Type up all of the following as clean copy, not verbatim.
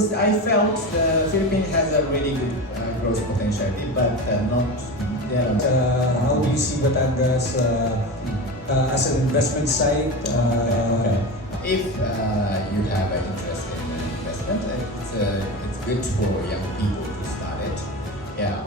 this I felt the Philippines has a really good growth potential, but not there. How do you see Batangas as an investment site? Okay. If you have an interest in investment, it's good for young people to start it. Yeah.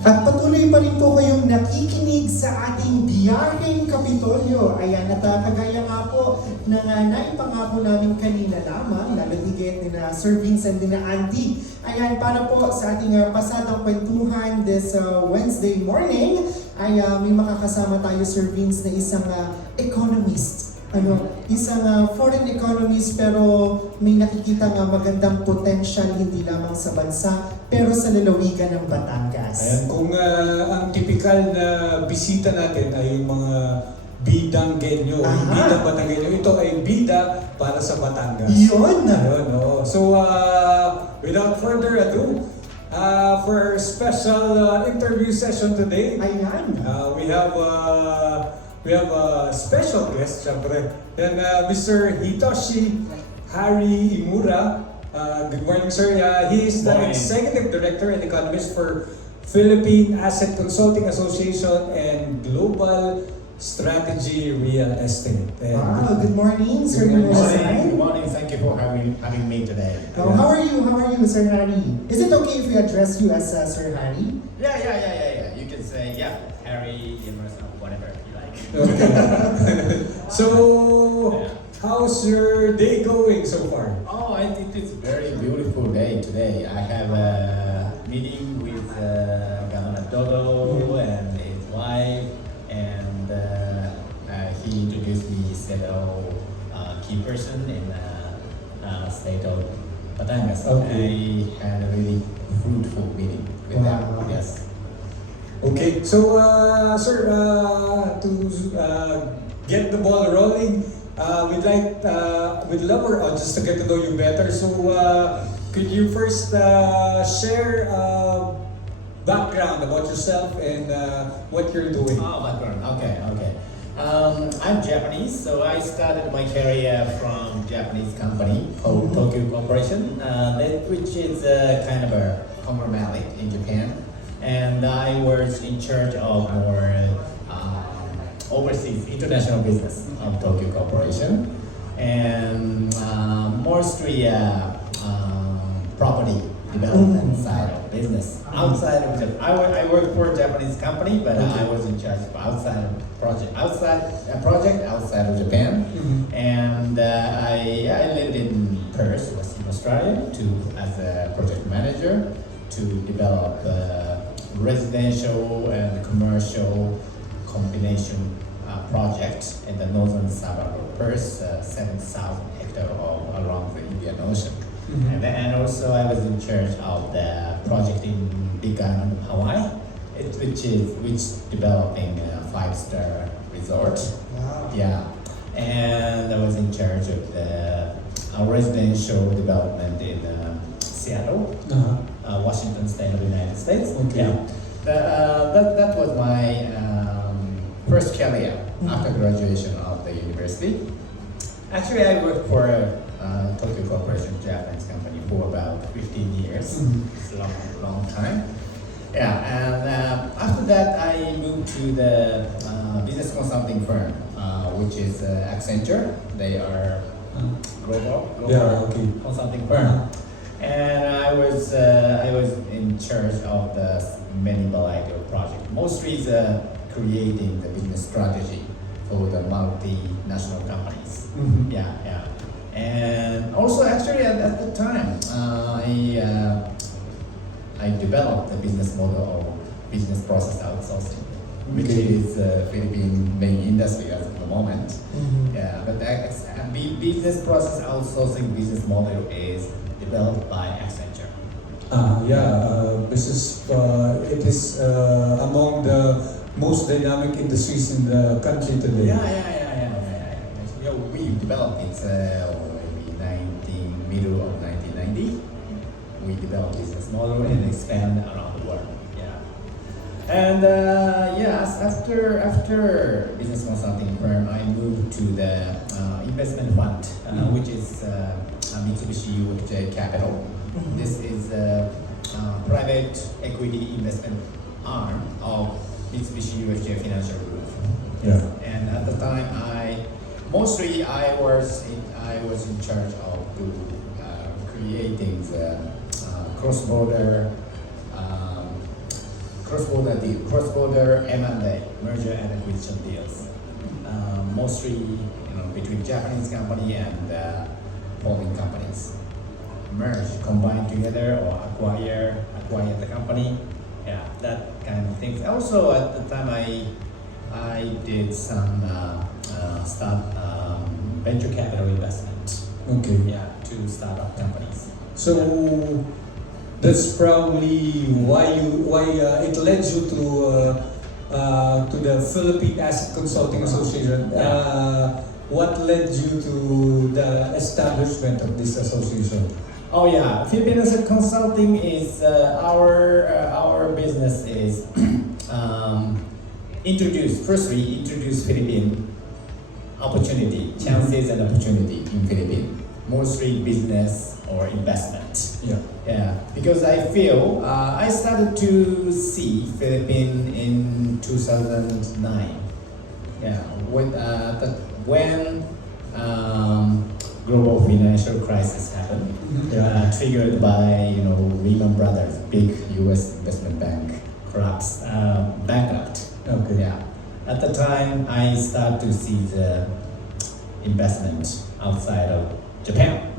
At patuloy pa rin po kayong nakikinig sa ating biyaheng Kapitolyo. Ayan, at kagaya nga po ng naipangako namin kanina lamang, lalo higit ni na Sir Vincent din na Andy. Ayan, para po sa ating pasadang kwentuhan this Wednesday morning, ay may makakasama tayo, Sir Vince, na isang economist. Isang foreign economist, pero may nakikita nga magandang potential hindi lamang sa bansa pero sa lalawigan ng Batangas. Ayan, kung ang typical na bisita natin ay yung mga bidang genyo, bidang Batangenyo, ito ay bida para sa Batangas. Yun! Ayun, oh. So, without further ado, for our special interview session today, Ayan. we have a special guest, syempre. Then, Mr. Hitoshi Hari Imura. Good morning, sir. He is the Executive Director and Economist for Philippine Asset Consulting Association and Global Strategy Real Estate. Wow, good morning, Sir. Good morning. Thank you for having me today. How are you? How are you, Sir Hari? Is it okay if we address you as Sir Hari? Yeah. You can say, Harry, Emerson, whatever you like. Okay. So, how's your day going so far? Oh, I think it's a very beautiful day today. I have a meeting with Governor Dodo and his wife, and he introduced me several key person in the state of Batangas. Okay. I had a really fruitful meeting with them. Yes. Okay, so sir, to get the ball rolling, we'd love our audience to get to know you better. So, could you first share background about yourself and what you're doing? Oh, background. Okay. I'm Japanese, so I started my career from Japanese company called Tokyo Corporation, which is kind of a conglomerate in Japan. And I was in charge of more overseas international business of Tokyo Corporation, and mostly property development side of business. Outside of Japan, I worked for a Japanese company, but I was in charge of outside of Japan, and I lived in Perth, Western Australia, as a project manager to develop residential and commercial combination project in the northern suburb of Perth, 7,000 hectares along the Indian Ocean. And also I was in charge of the project in Big Island, Hawaii, which developing a 5-star resort. Wow. Yeah, and I was in charge of the residential development in Seattle, Washington State of the United States. Okay. Yeah. That was my first career after graduation of the university. Actually, I worked for Tokyo Corporation, Japanese company, for about 15 years. It's a long time. Yeah, and after that, I moved to the business consulting firm, which is Accenture. They are global consulting firm. And I was in charge of the many variety of projects. Mostly creating the business strategy for the multinational companies. Yeah. And also, actually, at the time, I developed the business model of business process outsourcing, which is Philippine main industry at the moment. Yeah, but business process outsourcing business model is developed by Accenture. It is among the most dynamic industries in the country today. Yeah. We developed it maybe middle of 1990. We developed business model and expand around the world. Yeah. And after business consulting firm, I moved to the investment fund, which is Mitsubishi UFJ Capital. This is a private equity investment arm of Mitsubishi UFJ Financial Group. Yeah. And at the time, I was in charge of creating the cross-border M&A, merger and acquisition deals. Mostly, between Japanese company and foreign companies. Merge, combine together, or acquire the company. Yeah, that kind of things. Also, at the time, I did some venture capital investment. Okay. Yeah, to startup companies. So that's probably why it led you to the Philippine Asset Consulting Association. What led you to the establishment of this association? Oh yeah, Philippine Asset Consulting is our business is introduce Philippine chances and opportunity in Philippines, mostly business or investment. Yeah, because I feel I started to see Philippines in 2009. Yeah, when global financial crisis happened, triggered by Lehman Brothers, big U.S. investment bank collapse, bankrupt. Okay. Yeah, at the time I start to see the investment outside of Japan.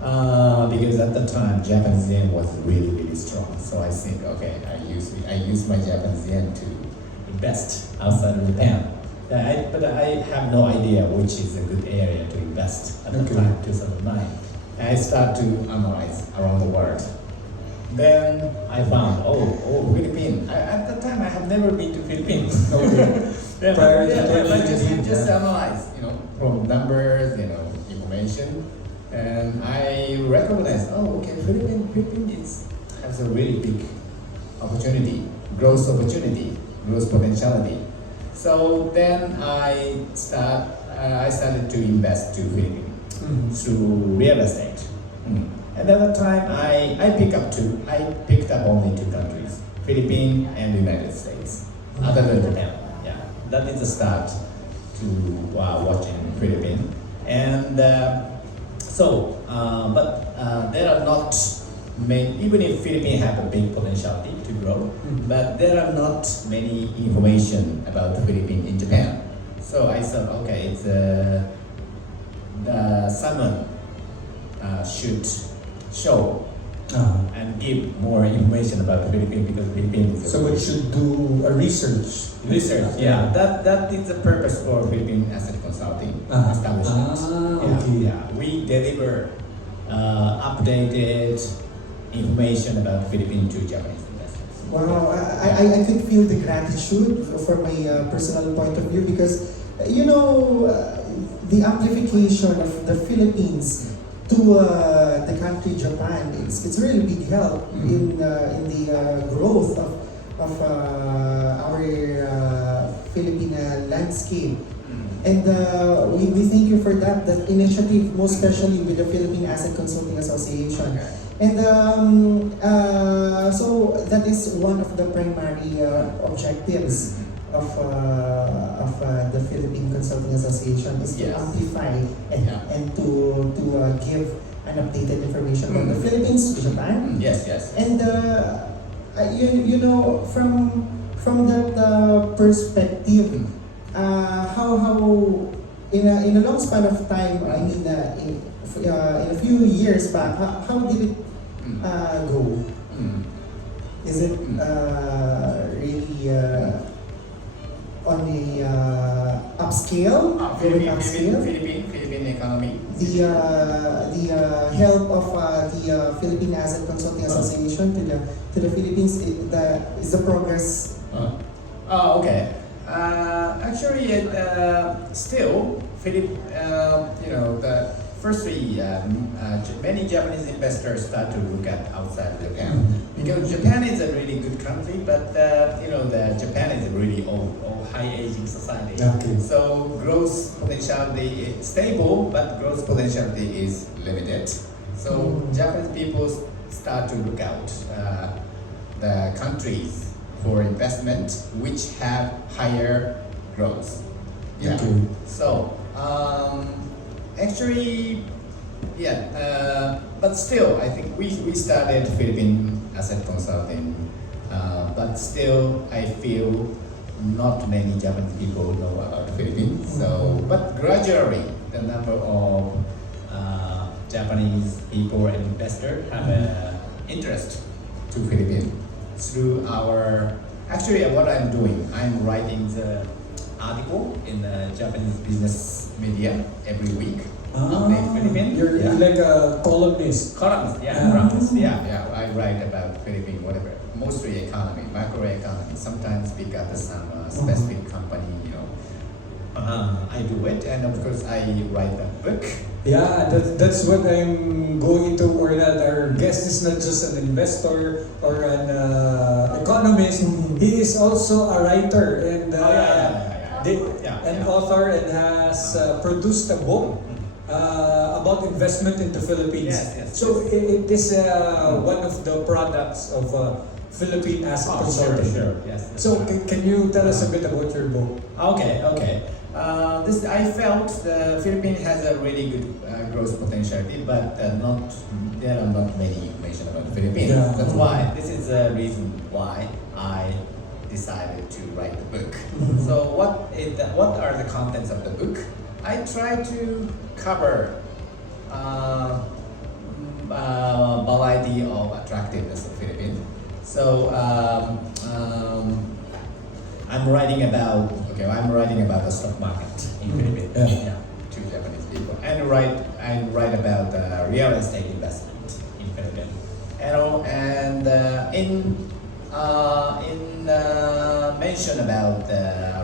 Because at the time Japanese yen was really strong. So I think, okay, I use my Japanese yen to invest outside of Japan. But I have no idea which is a good area to invest at the time, 2009. I start to analyze around the world. Then I found, Philippines. At the time I have never been to Philippines. But just analyze, from numbers, information. And I recognized, Philippines has a really big opportunity, growth potentiality. So then I started to invest to Philippines through real estate. And at the time I picked up only two countries, Philippines and the United States, other than Japan. Yeah, that is the start to watching Philippines. And but there are not many, even if Philippines have a big potentiality to grow, but there are not many information about the Philippines in Japan. So I thought, okay, it's someone should show and give more information about the Philippines, because Philippines is Somebody should do a research. Yeah, that is the purpose for Philippine Asset Consulting establishment. We deliver updated information about Philippines to Japanese investors. Wow, I could feel the gratitude from my personal point of view, because the amplification of the Philippines to the country Japan, it's really big help in the growth of our Philippine landscape. And we thank you for that initiative, most especially with the Philippine Asset Consulting Association. And so that is one of the primary objectives of the Philippine Consulting Association, is to amplify and to give an updated information about the Philippines to Japan. Yes. And from that perspective, how in a long span of time, I mean in a few years back, how did it go? Is it really on the upscale? Philippine economy. The help of the Philippine Asset Consulting Association to the Philippines, is the progress? Okay. Actually, still, the firstly, many Japanese investors start to look at outside Japan because Japan is a really good country, but Japan is a really old high aging society. Okay. So growth potentiality is stable, but growth potentiality is limited. So Japanese people start to look out the countries for investment which have higher growth. Yeah. Okay. So but still, I think we started Philippine asset consulting, but still I feel not many Japanese people know about Philippines. So, but gradually the number of Japanese people and investors have an interest to Philippines through our. Actually, what I'm doing, I'm writing the article in the Japanese business media every week. On the Philippines. You're like a columnist. Columns, columns, I write about Philippines, whatever. Mostly economy, macroeconomy. Sometimes pick up some specific company, I do it, and of course I write a book. Yeah, that's what I'm going to or that our guest is not just an investor or an economist. He is also a writer and an author and has produced a book about investment in the Philippines. Yes. So it is one of the products of Philippine asset consulting. Sure. Yes. So can you tell us a bit about your book? Okay. I felt the Philippines has a really good growth potentiality, but there are not many information about the Philippines. Yeah. That's why this is the reason why I decided to write the book. So what are the contents of the book? I try to cover variety of attractiveness of Philippines. So I'm writing about the stock market in Philippines. To Japanese people, and I write about real estate investment in Philippines. And in mention about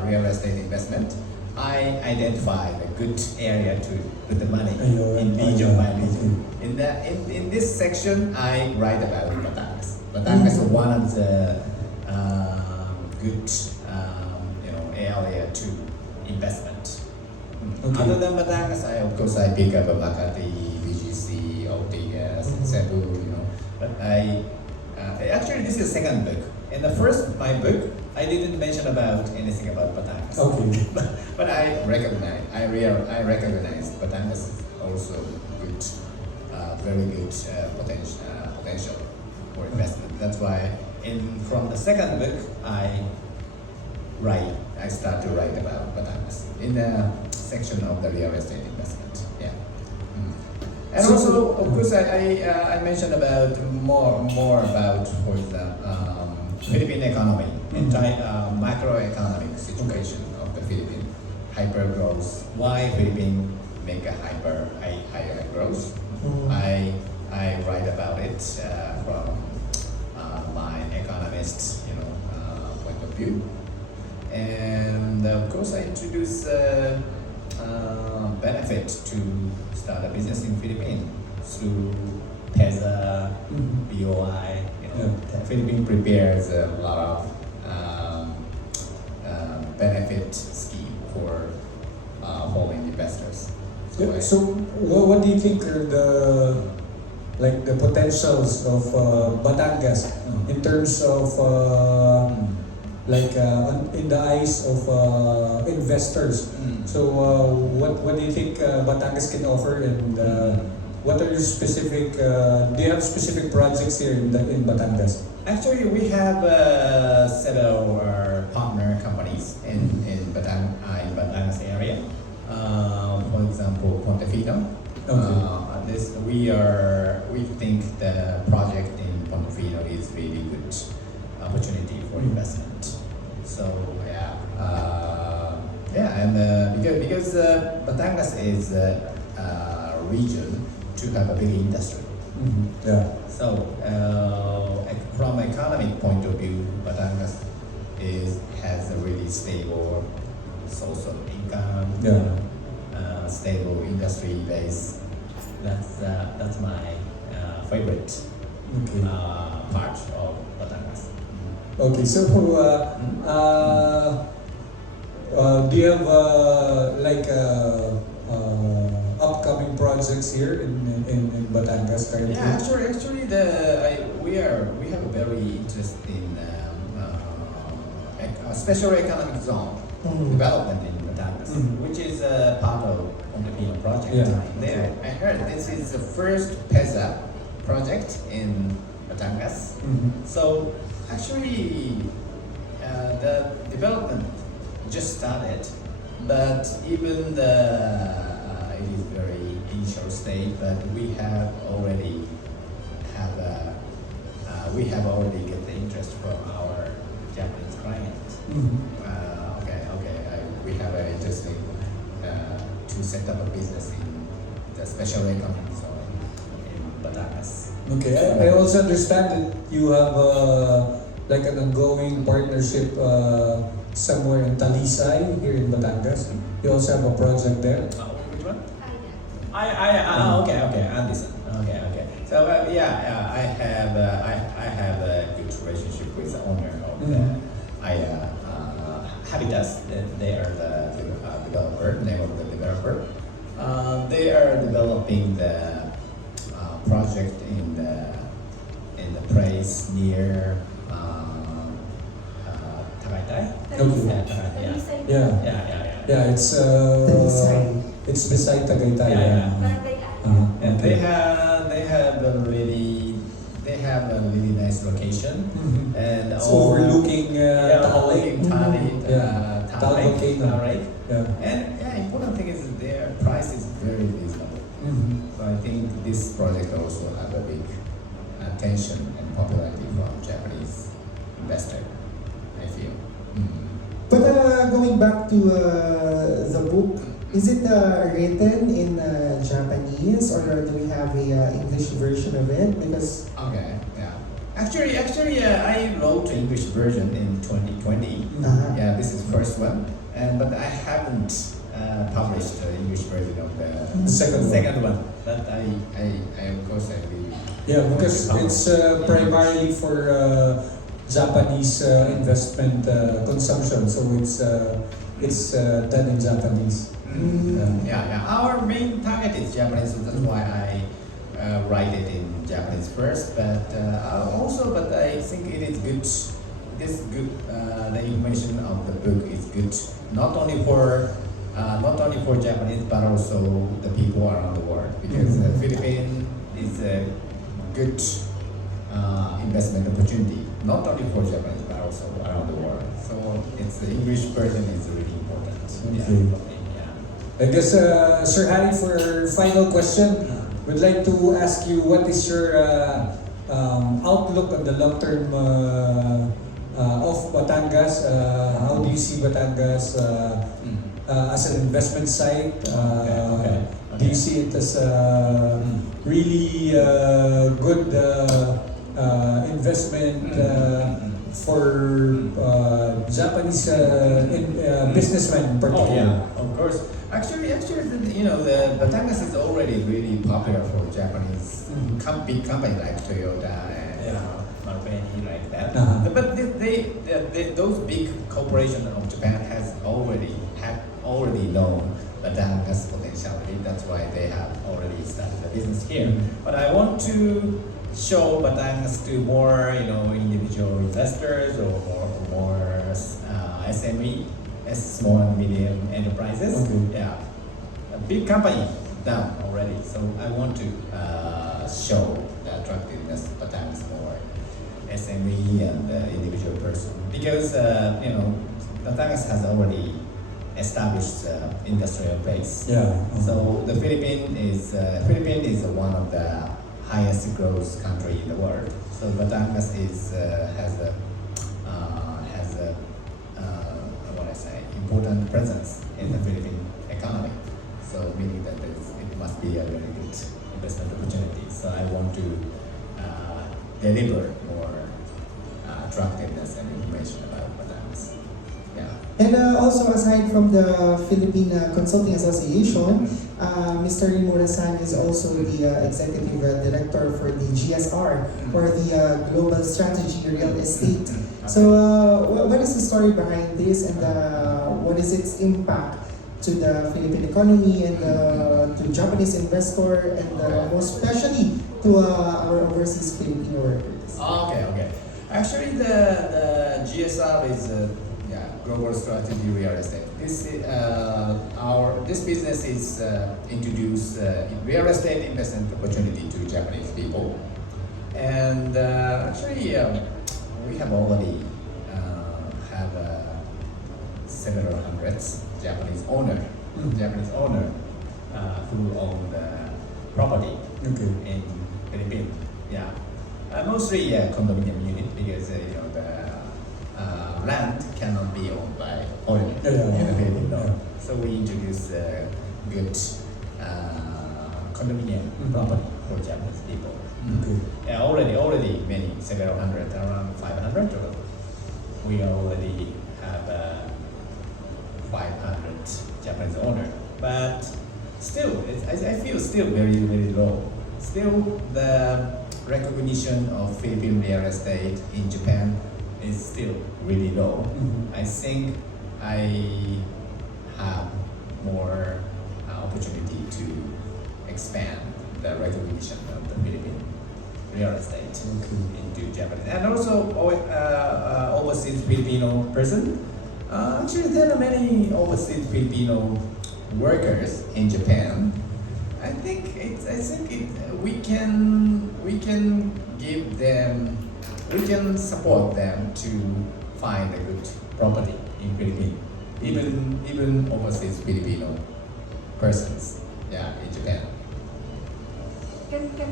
real estate investment, I identify a good area to put the money in region by region. In this section, I write about Batangas. Batangas is one of the good area to investment. Okay. Other than Batangas, I pick up Makati, BGC, Ortigas, Cebu, But actually this is the second book. In the first my book, I didn't mention about anything about Batangas. Okay. But I recognize Batangas is also good, very good potential for investment. That's why from the second book I start to write about Batangas in the section of the real estate investment. Yeah. And So- also, of course, I mentioned about more about for the Philippine economy, entire macroeconomic situation of the Philippine hyper growth. Why Philippines make a higher growth? I write about it from my economist point of view. And of course, I introduce benefit to start a business in Philippines through PESA, BOI. Philippines prepares a lot of benefit scheme for foreign investors. So what do you think are the potentials of Batangas in terms of in the eyes of investors? So what do you think Batangas can offer, and what are your specific? Do you have specific projects here in Batangas? Actually, we have several partner companies in Batangas area. For example, Pontefino. We think the project in Pontefino is really good opportunity for investment. So because Batangas is a region to have a big industry. So from economic point of view, Batangas has a really stable source of income, stable industry base, That's my favorite Okay. part of Batangas. Okay, so do you have upcoming projects here in Batangas currently? Yeah, actually, we have a very interesting special economic zone development in Batangas, which is part of Filipino project. Yeah. There, I heard this is the first PESA project in Batangas. So actually, the development just started, but even it is very initial stage. But we have already get the interest from our Japanese clients. We have an interest to set up a business in the special economic zone in Batangas. Okay, I also understand that you have an ongoing partnership somewhere in Talisay here in Batangas. You also have a project there. Which one? Okay, Anderson. Okay. So I have a good relationship with the owner of the Habitats. They are the developer. Name of the developer. They are developing the project in the place near Tagaytay. Yeah, it's beside Tagaytay. And they have a really nice location, and It's overlooking Taal Lake. Taal Lake, right? Yeah. And important thing is their price is very reasonable. So I think this project also have a big attention and popularity from Japanese investor, I feel. But going back to the book, is it written in Japanese or do we have a English version of it? Because Okay, yeah. Actually, I wrote English version in 2020. Yeah, this is first one, but I haven't published the English version of the second one. But I of course I will. Yeah, because it's primarily for Japanese investment consumption, so it's done in Japanese. Yeah. Our main target is Japanese, so that's why I write it in Japanese first. But I think it is good. This good. The information of the book is good, not only for Japanese, but also the people around the world. Because the Philippines is a good investment opportunity, not only for Japanese, but also around the world. So it's the English version is really important. Okay. I guess, Sir Harry, for final question, we'd like to ask you what is your outlook on the long term of Batangas? How do you see Batangas as an investment site? Do you see it as a really good investment for Japanese businessmen in particular? Oh yeah, of course. Actually, the Batangas is already really popular for Japanese big companies like Toyota and Marubeni, like that. But those big corporations of Japan have already known Batangas potentiality. That's why they have already started the business here. But I want to show Batangas to more individual investors or more SME. Small and medium enterprises. Yeah, a big company done already. So I want to show the attractiveness of Batangas more SME and individual person because Batangas has already established industrial base. Yeah. So the Philippines is one of the highest growth country in the world. So Batangas has a important presence in the Philippine economy. So meaning that it must be a very good investment opportunity. So I want to deliver more attractiveness and information about Batangas. Yeah. And also, aside from the Philippine Consulting Association, Mr. Rimura-san is also the Executive Director for the GSR, or the Global Strategy Real Estate. So, what is the story behind this, and what is its impact to the Philippine economy and to Japanese investor, and most especially to our overseas Filipino workers? Okay. Actually, the GSR is Global Strategy Real Estate. This business is introduced real estate investment opportunity to Japanese people, and actually we have already have several hundreds Japanese owner who own the property in Philippines. Yeah, mostly condominium unit, because the land cannot be owned by foreigner in the Philippines. No. So we introduce good condominium property for Japanese people. Yeah, already many, several hundred, around 500. We already have 500 Japanese owner, but still, I feel still very low. Still, the recognition of Philippine real estate in Japan is still really low. I think I have more opportunity to expand the recognition of the Philippine real estate into Japanese, and also overseas Filipino person. Actually, there are many overseas Filipino workers in Japan. I think we can give them, we can support them to find a good property in Philippines, even overseas Filipino persons, in Japan. Can we get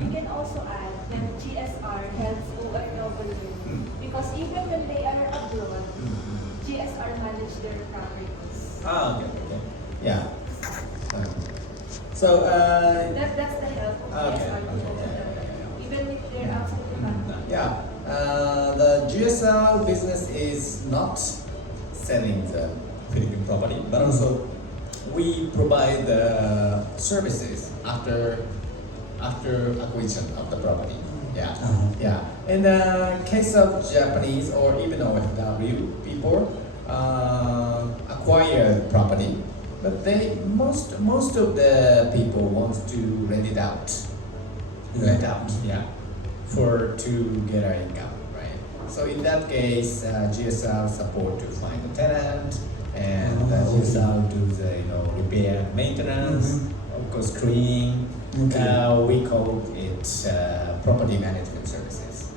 you can also add that GSR helps OFW because even when they are abroad, GSR manage their properties. Okay. Yeah. So That's the help of GSR to OFW, even if they're outside the country. Yeah, the GSR business is not selling the Philippine property, but also we provide the services after acquisition of the property. Yeah. In the case of Japanese or even OFW people acquire property, but most of the people want to rent it out. To get our income, right? So in that case, GSR support to find a tenant, and GSR do the repair, maintenance, of course cleaning. We call it property management services.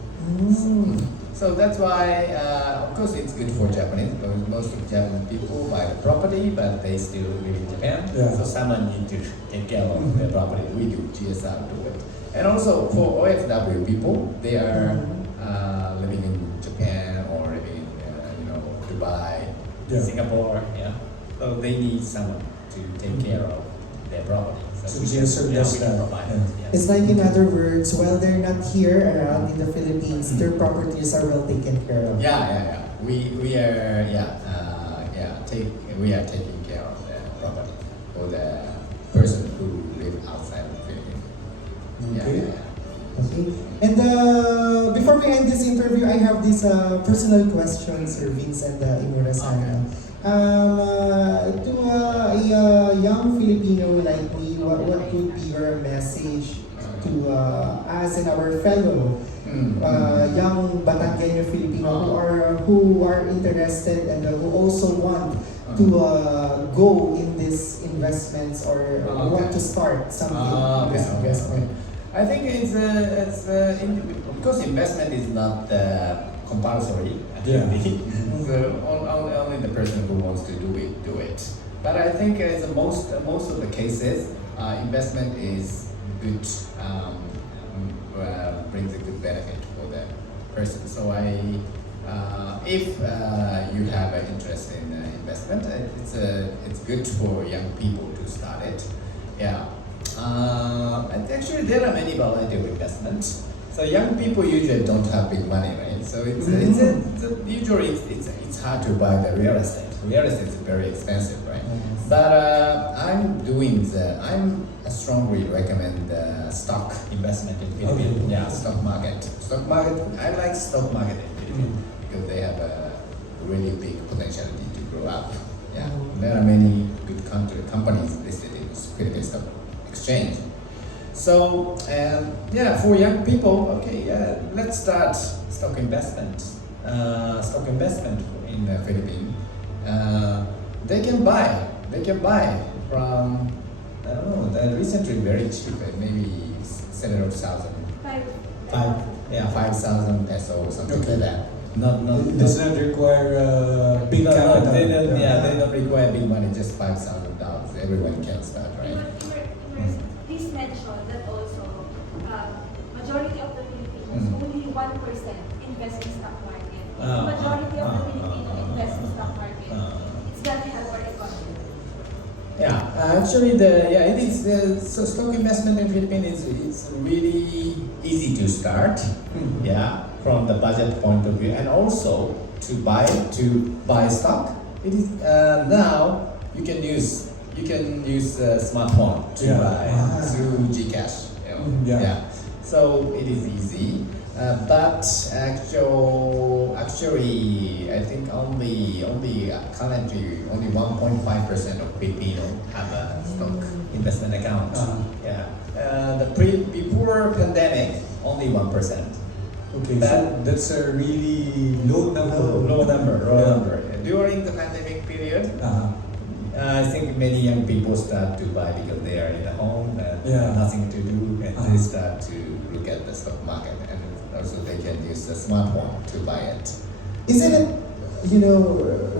So that's why, of course, it's good for Japanese, because most of Japanese people buy the property, but they still live in Japan. So someone need to take care of the property. We do, GSR do it. And also for OFW people, they are living in Japan or living in Dubai, Singapore. So they need someone to take care of their property. So GSR does that. It's like, in other words, while they're not here around in the Philippines, their properties are well taken care of. Yeah. We are taking care of the property for the person who live outside of the Philippines. Okay. And before we end this interview, I have these personal questions, Sir Vince and Imura-san. To a young Filipino like me, what would be your message to us and our fellow young Batanggenyo Filipino who are interested and who also want to go in these investments or want to start something in this investment? I think because investment is not compulsory. So only the person who wants to do it. But I think most of the cases, investment is good, brings a good benefit for the person. So if you have an interest in investment, it's good for young people to start it. And actually, there are many variety of investments. So young people usually don't have big money, right? So usually it's hard to buy the real estate. Real estate is very expensive, right? But I strongly recommend stock investment in Philippines. Okay. Yeah, stock market. Stock market. I like stock market in Philippines because they have a really big potentiality to grow up. Yeah, there are many good companies listed in Philippine Stock Exchange. So for young people, let's start stock investment. Stock investment in the Philippines. They can buy from I don't know. Recently very cheap, maybe several thousand. 5,000 pesos or something like that. Not Does not require big capital. They don't require big money, just $5,000. Everyone can start, right? Please mention that also majority of the Filipinos only 1% invest in stock market. Majority of the Filipinos invest in stock market. It's gonna help our economy. It is. So stock investment in Philippines is really easy to start. From the budget point of view, and also to buy stock. It is now you can use smartphone to buy through GCash. So it is easy. But actually, I think only currently only 1.5% of Filipinos have a stock investment account. Before pandemic, only 1%. Okay, so that's a really low number. Low number. During the pandemic period, I think many young people start to buy because they are in the home and nothing to do, and they start to look at the stock market, and also they can use the smartphone to buy it. Isn't it,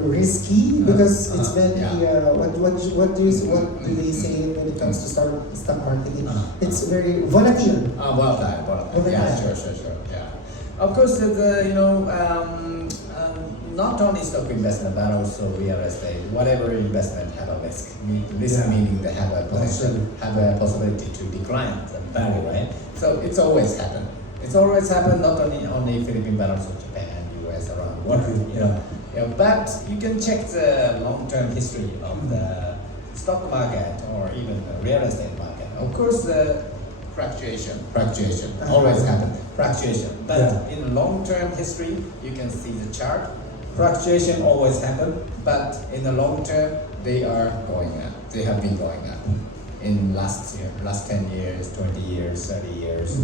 risky? Because it's been what do they say when it comes to stock marketing? It's very volatile. Volatile. Yeah, sure. Yeah. Of course, not only stock investment but also real estate. Whatever investment have a risk. Risk meaning they have a possibility to decline the value, right? So it's always happened. Not only Philippines but also Japan, US, around the world. But you can check the long-term history of the stock market or even the real estate market. Of course, the fluctuation always happen. But in long-term history, you can see the chart. Fluctuation always happen, but in the long term, they are going up. They have been going up in last 10 years, 20 years, 30 years.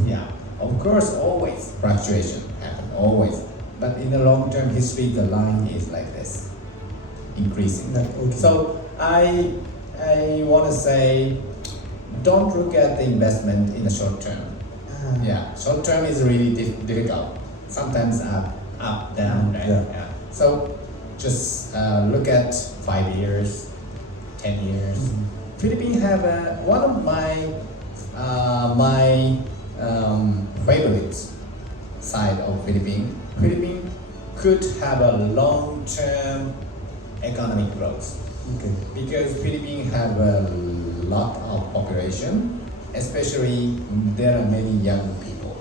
Of course, always fluctuation happen, always. But in the long-term history, the line is like this, increasing. Okay. So I want to say, don't look at the investment in the short term. Short term is really difficult. Sometimes up, down, right? So just look at 5 years, 10 years. Philippines have one of my favorite side of Philippines. Philippines could have a long-term economic growth. Okay. Because Philippines have a lot of population, especially there are many young people.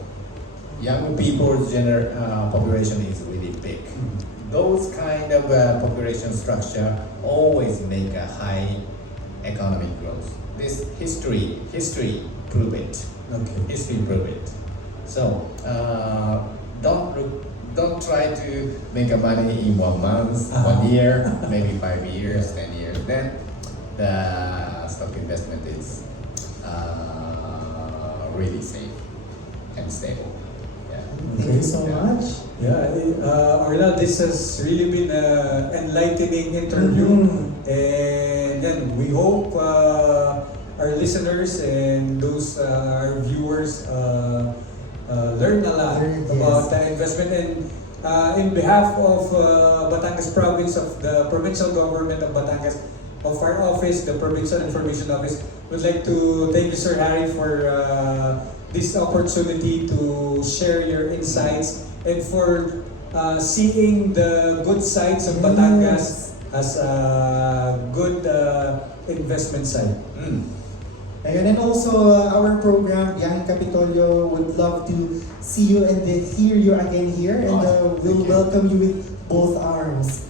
Young people's population is really big. Those kind of population structure always make a high economic growth. This history prove it. Okay. History prove it. So don't try to make a money in 1 month, 1 year, maybe 5 years, 10 years. Then the stock investment is really safe and stable. Thank you so much. Arnel, this has really been an enlightening interview. And then we hope our listeners and those our viewers learn a lot about investment. And in behalf of Batangas Province, of the provincial government of Batangas, of our office, the Provincial Information Office, we'd like to thank you, Sir Harry, for this opportunity to share your insights and for seeing the good sides of Batangas as a good investment site. Ayun, and also our program, Biyaheng Kapitolyo, would love to see you and hear you again here, and we'll welcome you with both arms.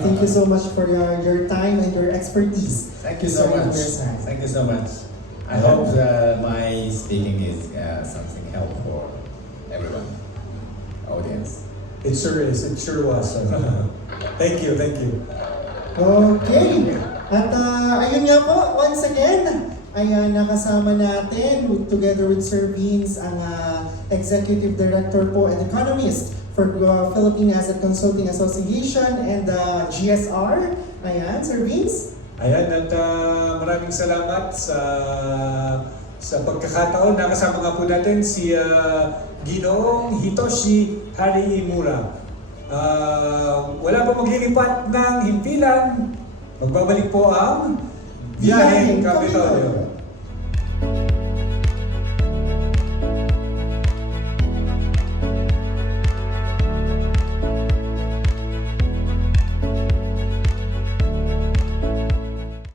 Thank you so much for your time and your expertise. Thank you so much. Thank you so much. I hope my speaking is something helpful for everyone, audience. It sure is. It sure was. Thank you. Thank you. Okay. At ayun nga po, once again, ay nakasama natin together with Sir Vince, ang Executive Director po and Economist for Philippine Asset Consulting Association and GSR. Ayan, Sir Vince. Ayan, at maraming salamat sa pagkakataon. Nakasama nga po natin si Ginoong Hitoshi Harimura. Wala pa maglilipat ng himpilan. Magbabalik po ang Biyaheng Kapitolyo.